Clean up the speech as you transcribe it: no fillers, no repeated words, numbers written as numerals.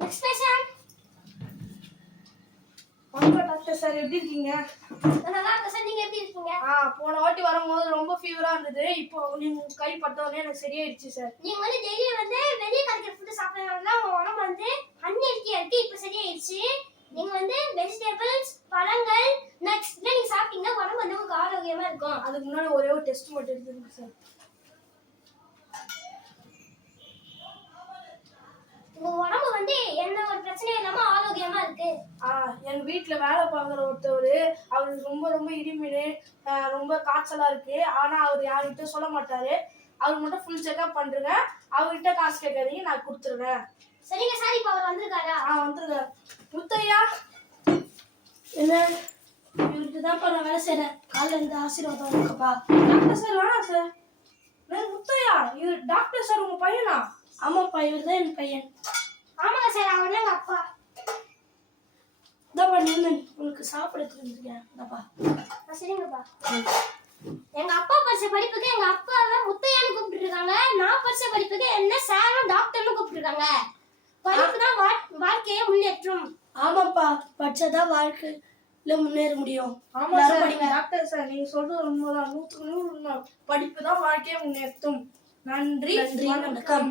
Next patient. வணக்கம் doctor sir, எப்படி இருக்கீங்க? நல்லா இருக்கேன் சார், நீங்க எப்படி இருக்கீங்க? போன வாட்டி வரும்போது ரொம்ப ஃபீவரா இருந்தது. இப்போ நீங்க கை பட்டோனே எனக்கு சரியாயிடுச்சு சார். நீங்க வந்து டெய்லி வந்து வெளிய கிடைக்கிற ஃபுட் சாப்பிடுறதுனால உங்க உடம்பு வந்து அன்ஹெல்தியா இருக்கு. இப்போ சரியாயிடுச்சு. நீங்க வந்து வெஜிடபிள்ஸ், பழங்கள், நட்ஸ் நீங்க சாப்பிட்டீங்கன்னா உடம்பு வந்து உங்களுக்கு ஆரோக்கியமா இருக்கும். அதுக்கு முன்னாடி ஒரே ஒரு டெஸ்ட் மட்டும் எடுத்துங்க சார். உங்க உடம்பு வந்து எந்த ஒரு பிரச்சனையும் இல்லாம ஆரோக்கியமா இருக்கு. எங்க வீட்டுல வேலை பார்க்குற ஒருத்தவர், அவருக்கு ரொம்ப ரொம்ப இருமினு ரொம்ப காய்ச்சலா இருக்கு. ஆனா அவர் யார்கிட்ட சொல்ல மாட்டாரு. அவர் மட்டும் ஃபுல் செக்அப் பண்றேங்க. அவர்கிட்ட காசு கேட்காதீங்க, நான் கொடுத்துருவேன். சரிங்க சார், இப்போ அவர் வந்திருக்காரா? வந்துருங்க. முத்தையா, என்ன இவருக்கு தான் நான் வேலை செய்யறேன். காலைல இருந்து ஆசீர்வாதம் இருக்குப்பா. டாக்டர் சார் வேணாம் சார். முத்தையா, இது டாக்டர் சார் உங்க பையனா? ஆமாப்பா, இவர் தான் என் பையன். ஆமாங்க சார், அவர் தான் எங்க அப்பா. இதாப்பா நேமன், உனக்கு சாப்பிட எடுத்துருக்கேன். இதாப்பா. சரிங்கப்பா. எங்க அப்பா படிச்ச படிப்புக்கு எங்க அப்பாவை முத்தையான்னு கூப்பிட்டு இருக்காங்க. நான் படிச்ச படிப்புக்கு என்ன சாரும் டாக்டர்னு கூப்பிட்டு இருக்காங்க. படிப்பு தான் வாழ்க்கையை முன்னேற்றும். ஆமாப்பா, படிச்சாதான் வாழ்க்கையில முன்னேற முடியும். ஆமா சார், டாக்டர் சார் நீங்க சொல்றது உண்மைதான். 100% உண்மை. படிப்பு தான் வாழ்க்கையை முன்னேற்றும். நன்றி, வணக்கம்.